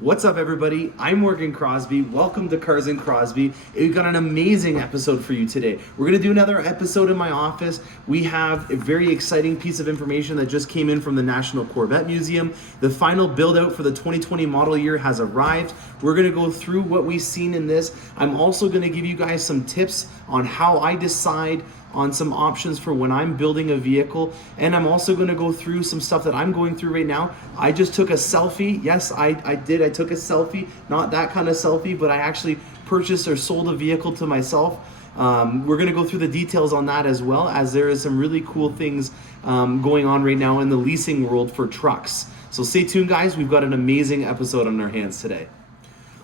What's up, everybody? I'm Morgan Crosbie. Welcome to Cars and Crosbie. We've got an amazing episode for you today. We're going to do another episode in my office. We have a very exciting piece of information that just came in from the National Corvette Museum. The final build out for the 2020 model year has arrived. We're going to go through what we've seen in this. I'm also going to give you guys some tips on how I decide on some options for when I'm building a vehicle, and I'm also going to go through some stuff that I'm going through right now. I just took a selfie. Yes, I did. I took a selfie, not that kind of selfie, but I actually purchased or sold a vehicle to myself. We're going to go through the details on that, as well as there is some really cool things going on right now in the leasing world for trucks. So stay tuned, guys. We've got an amazing episode on our hands today.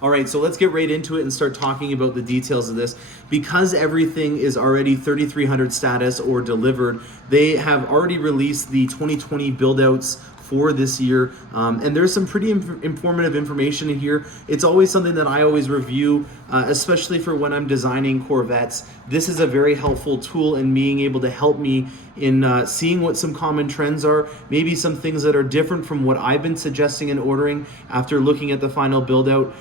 All right, so let's get right into it and start talking about the details of this. Because everything is already 3300 status or delivered, they have already released the 2020 build-outs for this year, and there's some pretty informative information in here. It's always something that I always review, especially for when I'm designing Corvettes. This is a very helpful tool in being able to help me in seeing what some common trends are, maybe some things that are different from what I've been suggesting and ordering after looking at the final build out.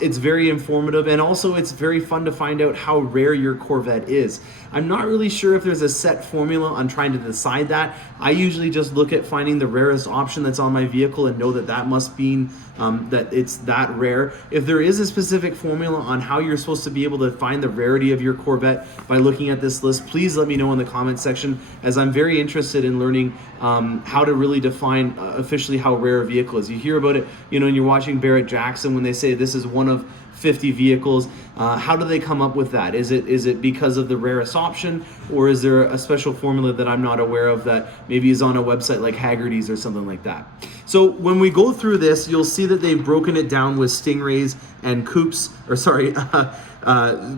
It's very informative, and also it's very fun to find out how rare your Corvette is. I'm not really sure if there's a set formula on trying to decide that. I usually just look at finding the rarest option that's on my vehicle and know that that must mean that it's that rare. If there is a specific formula on how you're supposed to be able to find the rarity of your Corvette by looking at this list, please let me know in the comment section, as I'm very interested in learning how to really define officially how rare a vehicle is. You hear about it, when you're watching Barrett Jackson, when they say this is one of 50 vehicles. How do they come up with that? Is it because of the rarest option, or is there a special formula that I'm not aware of that maybe is on a website like Haggerty's or something like that? So when we go through this, you'll see that they've broken it down with Stingrays and coupes,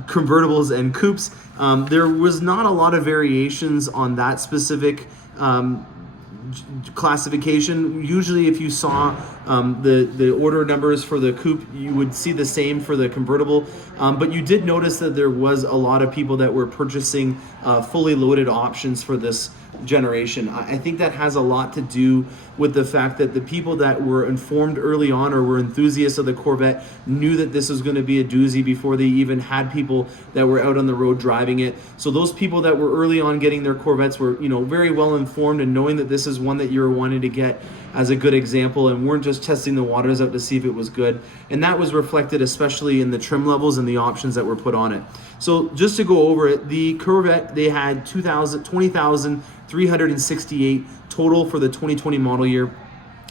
convertibles and coupes. There was not a lot of variations on that specific classification. Usually if you saw the order numbers for the coupe, you would see the same for the convertible, but you did notice that there was a lot of people that were purchasing fully loaded options for this generation. I think that has a lot to do with the fact that the people that were informed early on or were enthusiasts of the Corvette knew that this was going to be a doozy before they even had people that were out on the road driving it. So those people that were early on getting their Corvettes were, very well informed and knowing that this is one that you were wanting to get as a good example, and weren't just testing the waters out to see if it was good. And that was reflected especially in the trim levels and the options that were put on it. So just to go over it, the Corvette, they had 20,368 total for the 2020 model year.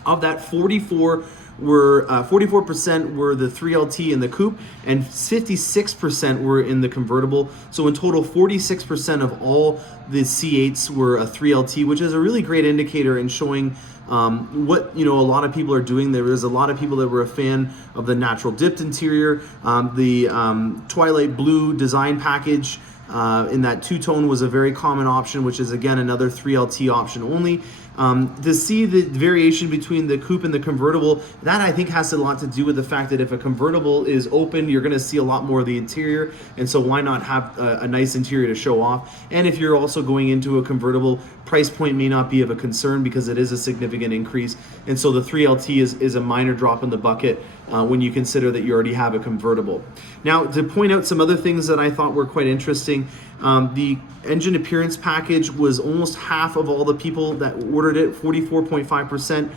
Of that, 44% were the 3LT in the coupe, and 56% were in the convertible. So in total, 46% of all the C8's were a 3LT, which is a really great indicator in showing what a lot of people are doing. There was a lot of people that were a fan of the natural dipped interior, the twilight blue design package. In that two-tone was a very common option, which is again another 3LT option only. To see the variation between the coupe and the convertible, that I think has a lot to do with the fact that if a convertible is open, you're going to see a lot more of the interior, and so why not have a nice interior to show off? And if you're also going into a convertible, price point may not be of a concern because it is a significant increase, and so the 3LT is a minor drop in the bucket when you consider that you already have a convertible. Now, to point out some other things that I thought were quite interesting, the engine appearance package was almost half of all the people that ordered it, 44.5%.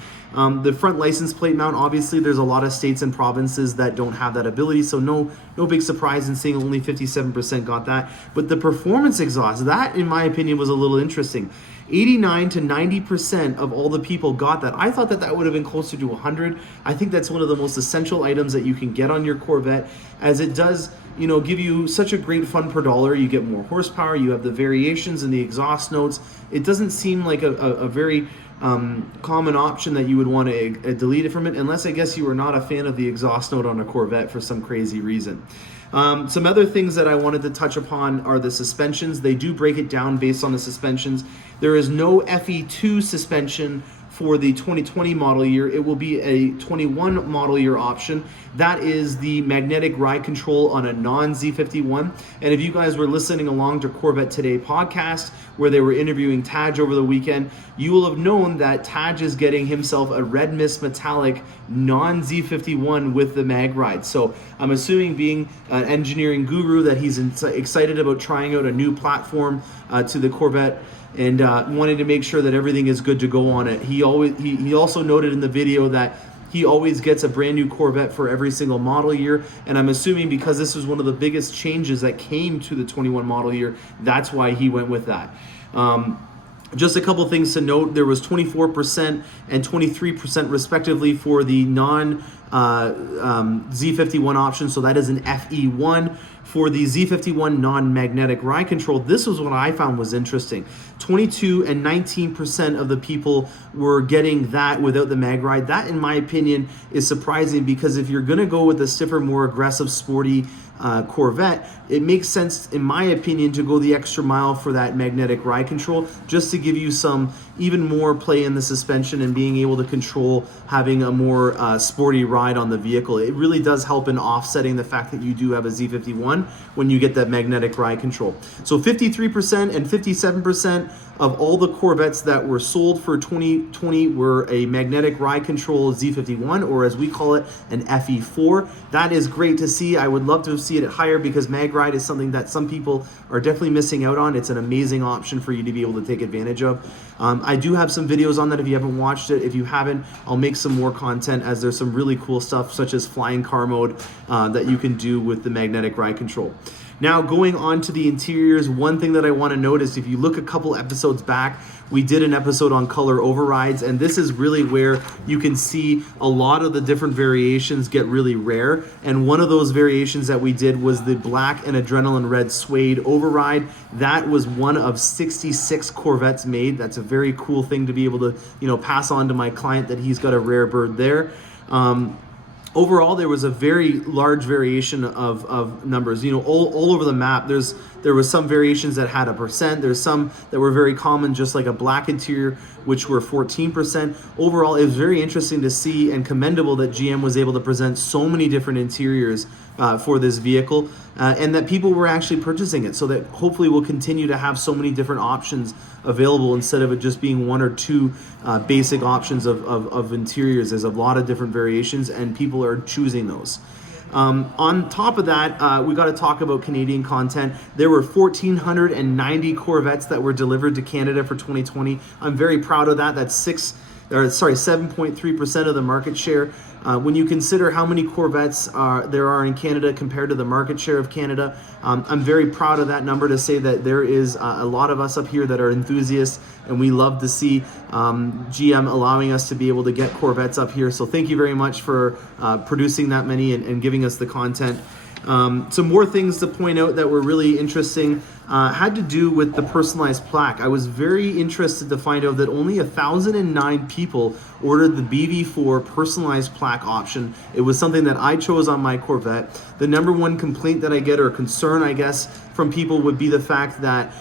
The front license plate mount, obviously there's a lot of states and provinces that don't have that ability, so no big surprise in seeing only 57% got that. But the performance exhaust, that in my opinion was a little interesting. 89 to 90% of all the people got that. I thought that would have been closer to 100. I think that's one of the most essential items that you can get on your Corvette, as it does give you such a great fun per dollar. You get more horsepower, you have the variations in the exhaust notes. It doesn't seem like a very common option that you would want to delete it from it, unless I guess you are not a fan of the exhaust note on a Corvette for some crazy reason. Some other things that I wanted to touch upon are the suspensions. They do break it down based on the suspensions. There is no FE2 suspension for the 2020 model year, it will be a 21 model year option. That is the magnetic ride control on a non-Z51. And if you guys were listening along to Corvette Today podcast, where they were interviewing Taj over the weekend, you will have known that Taj is getting himself a red mist metallic non-Z51 with the mag ride. So I'm assuming, being an engineering guru, that he's excited about trying out a new platform to the Corvette, and wanting to make sure that everything is good to go on it. He also noted in the video that he always gets a brand new Corvette for every single model year, and I'm assuming because this was one of the biggest changes that came to the 21 model year, that's why he went with that. Just a couple things to note: there was 24% and 23% respectively for the non-Z51 option, so that is an FE1. For the Z51 non-magnetic ride control, this was what I found was interesting. 22 and 19% of the people were getting that without the mag ride. That, in my opinion, is surprising, because if you're going to go with a stiffer, more aggressive, sporty Corvette, it makes sense, in my opinion, to go the extra mile for that magnetic ride control, just to give you some even more play in the suspension and being able to control having a more sporty ride on the vehicle. It really does help in offsetting the fact that you do have a Z51 when you get that magnetic ride control. So 53% and 57% of all the Corvettes that were sold for 2020 were a magnetic ride control Z51, or as we call it, an FE4. That is great to see. I would love to see it higher, because mag ride is something that some people are definitely missing out on. It's an amazing option for you to be able to take advantage of. I do have some videos on that if you haven't watched it. If you haven't, I'll make some more content, as there's some really cool stuff such as flying car mode that you can do with the magnetic ride control. Now, going on to the interiors, one thing that I want to notice, if you look a couple episodes back, we did an episode on color overrides, and this is really where you can see a lot of the different variations get really rare. And one of those variations that we did was the black and adrenaline red suede override. That was one of 66 Corvettes made. That's a very cool thing to be able to, pass on to my client, that he's got a rare bird there. Overall, there was a very large variation of numbers. All over the map, there was some variations that had 1%. There's some that were very common, just like a black interior, which were 14%. Overall, it was very interesting to see, and commendable that GM was able to present so many different interiors for this vehicle, and that people were actually purchasing it, so that hopefully we'll continue to have so many different options available, instead of it just being one or two basic options of interiors. There's a lot of different variations, and people are choosing those. On top of that, we got to talk about Canadian content. There were 1,490 Corvettes that were delivered to Canada for 2020. I'm very proud of that. That's 7.3% of the market share. When you consider how many Corvettes there are in Canada compared to the market share of Canada, I'm very proud of that number, to say that there is a lot of us up here that are enthusiasts, and we love to see GM allowing us to be able to get Corvettes up here. So thank you very much for producing that many and giving us the content. Some more things to point out that were really interesting had to do with the personalized plaque. I was very interested to find out that only 1,009 people ordered the BV4 personalized plaque option. It was something that I chose on my Corvette. The number one complaint that I get, or concern, I guess, from people would be the fact that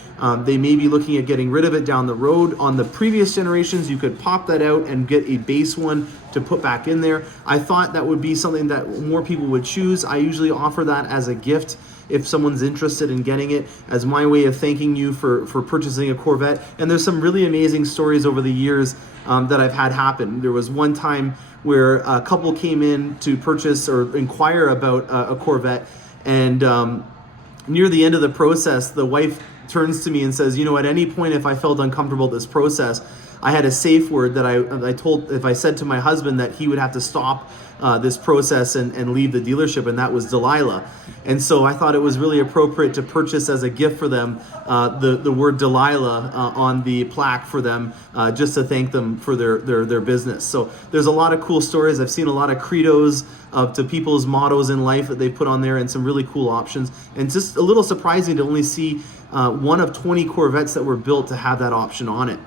they may be looking at getting rid of it down the road. On the previous generations, you could pop that out and get a base one to put back in there. I thought that would be something that more people would choose. I usually offer that as a gift if someone's interested in getting it, as my way of thanking you for purchasing a Corvette. And there's some really amazing stories over the years that I've had happen. There was one time where a couple came in to purchase or inquire about a Corvette, and near the end of the process, the wife turns to me and says, at any point if I felt uncomfortable with this process, I had a safe word that I said to my husband that he would have to stop this process and leave the dealership, and that was Delilah. And so I thought it was really appropriate to purchase as a gift for them the word Delilah on the plaque for them, just to thank them for their business. So there's a lot of cool stories. I've seen a lot of credos to people's mottos in life that they put on there, and some really cool options. And just a little surprising to only see one of 20 Corvettes that were built to have that option on it.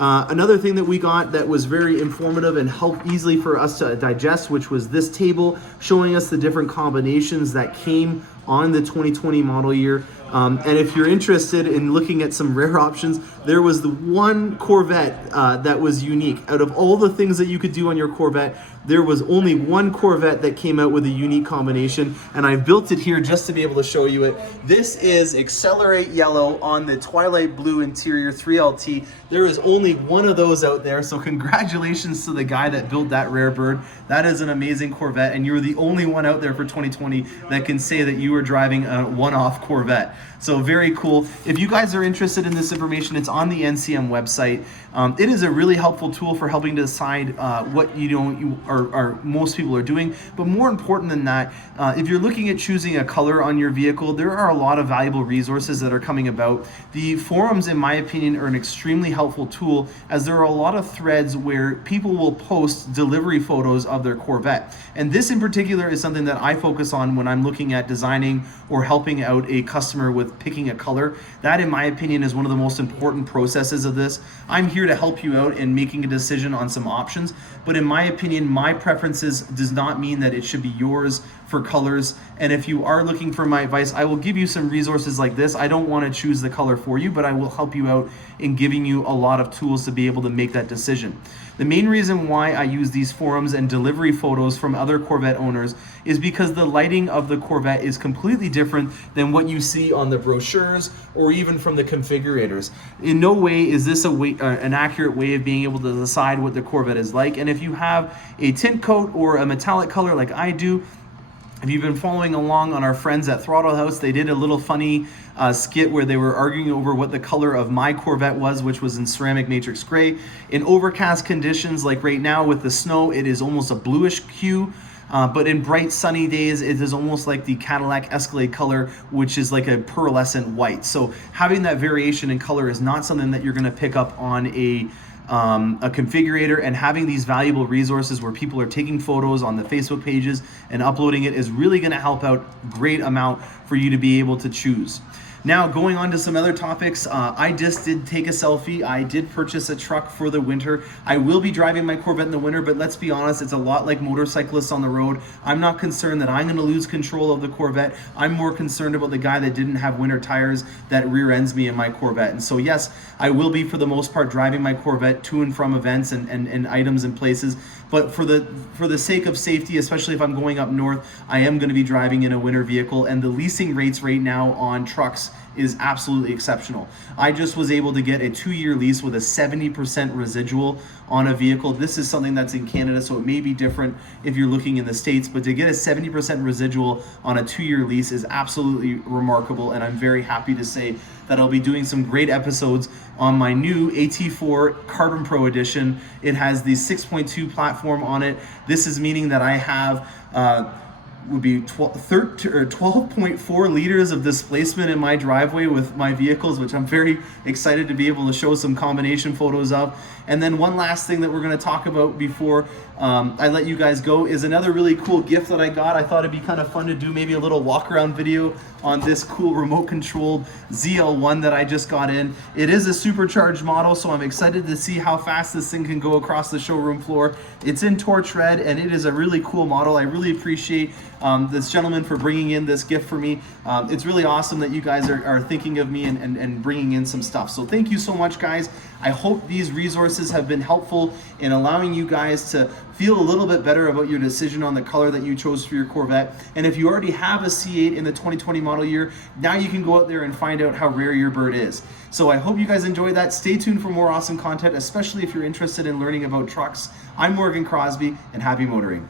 Another thing that we got that was very informative and helped easily for us to digest, which was this table showing us the different combinations that came on the 2020 model year. And if you're interested in looking at some rare options, there was the one Corvette that was unique. Out of all the things that you could do on your Corvette, there was only one Corvette that came out with a unique combination, and I built it here just to be able to show you it. This is Accelerate Yellow on the Twilight Blue interior 3LT. There is only one of those out there, so congratulations to the guy that built that rare bird. That is an amazing Corvette, and you're the only one out there for 2020 that can say that you were driving a one-off Corvette. So very cool. If you guys are interested in this information, it's on the NCM website. It is a really helpful tool for helping to decide what most people are doing. But more important than that, if you're looking at choosing a color on your vehicle, there are a lot of valuable resources that are coming about. The forums, in my opinion, are an extremely helpful tool, as there are a lot of threads where people will post delivery photos of their Corvette. And this in particular is something that I focus on when I'm looking at designing or helping out a customer with picking a color. That, in my opinion, is one of the most important processes of this. I'm here to help you out in making a decision on some options, but in my opinion, my preferences does not mean that it should be yours for colors. And if you are looking for my advice, I will give you some resources like this. I don't want to choose the color for you, but I will help you out in giving you a lot of tools to be able to make that decision. The main reason why I use these forums and delivery photos from other Corvette owners is because the lighting of the Corvette is completely different than what you see on the brochures or even from the configurators. In no way is this an accurate way of being able to decide what the Corvette is like. And if you have a tint coat or a metallic color like I do, if you've been following along on our friends at Throttle House, they did a little funny skit where they were arguing over what the color of my Corvette was, which was in ceramic matrix gray. In overcast conditions like right now with the snow, it is almost a bluish hue. But in bright sunny days, it is almost like the Cadillac Escalade color, which is like a pearlescent white. So having that variation in color is not something that you're going to pick up on a configurator, and having these valuable resources where people are taking photos on the Facebook pages and uploading it is really going to help out great amount for you to be able to choose. Now, going on to some other topics, I just did take a selfie. I did purchase a truck for the winter. I will be driving my Corvette in the winter, but let's be honest, it's a lot like motorcyclists on the road. I'm not concerned that I'm going to lose control of the Corvette. I'm more concerned about the guy that didn't have winter tires that rear ends me in my Corvette. And so yes, I will be for the most part driving my Corvette to and from events and items and places. But for the sake of safety, especially if I'm going up north, I am going to be driving in a winter vehicle, and the leasing rates right now on trucks is absolutely exceptional. I just was able to get a 2-year lease with a 70% residual on a vehicle. This is something that's in Canada, so it may be different if you're looking in the States, but to get a 70% residual on a 2-year lease is absolutely remarkable, and I'm very happy to say that I'll be doing some great episodes on my new AT4 Carbon Pro Edition. It has the 6.2 platform on it. This is meaning that I have would be 12.4 liters of displacement in my driveway with my vehicles, which I'm very excited to be able to show some combination photos of. And then one last thing that we're going to talk about before I let you guys go is another really cool gift that I got. I thought it'd be kind of fun to do maybe a little walk around video on this cool remote controlled ZL1 that I just got in. It is a supercharged model, so I'm excited to see how fast this thing can go across the showroom floor. It's in torch red, and it is a really cool model. I really appreciate this gentleman for bringing in this gift for me. It's really awesome that you guys are thinking of me and bringing in some stuff. So thank you so much, guys. I hope these resources have been helpful in allowing you guys to feel a little bit better about your decision on the color that you chose for your Corvette. And if you already have a C8 in the 2020 model year, now you can go out there and find out how rare your bird is. So I hope you guys enjoyed that. Stay tuned for more awesome content, especially if you're interested in learning about trucks. I'm Morgan Crosbie, and happy motoring.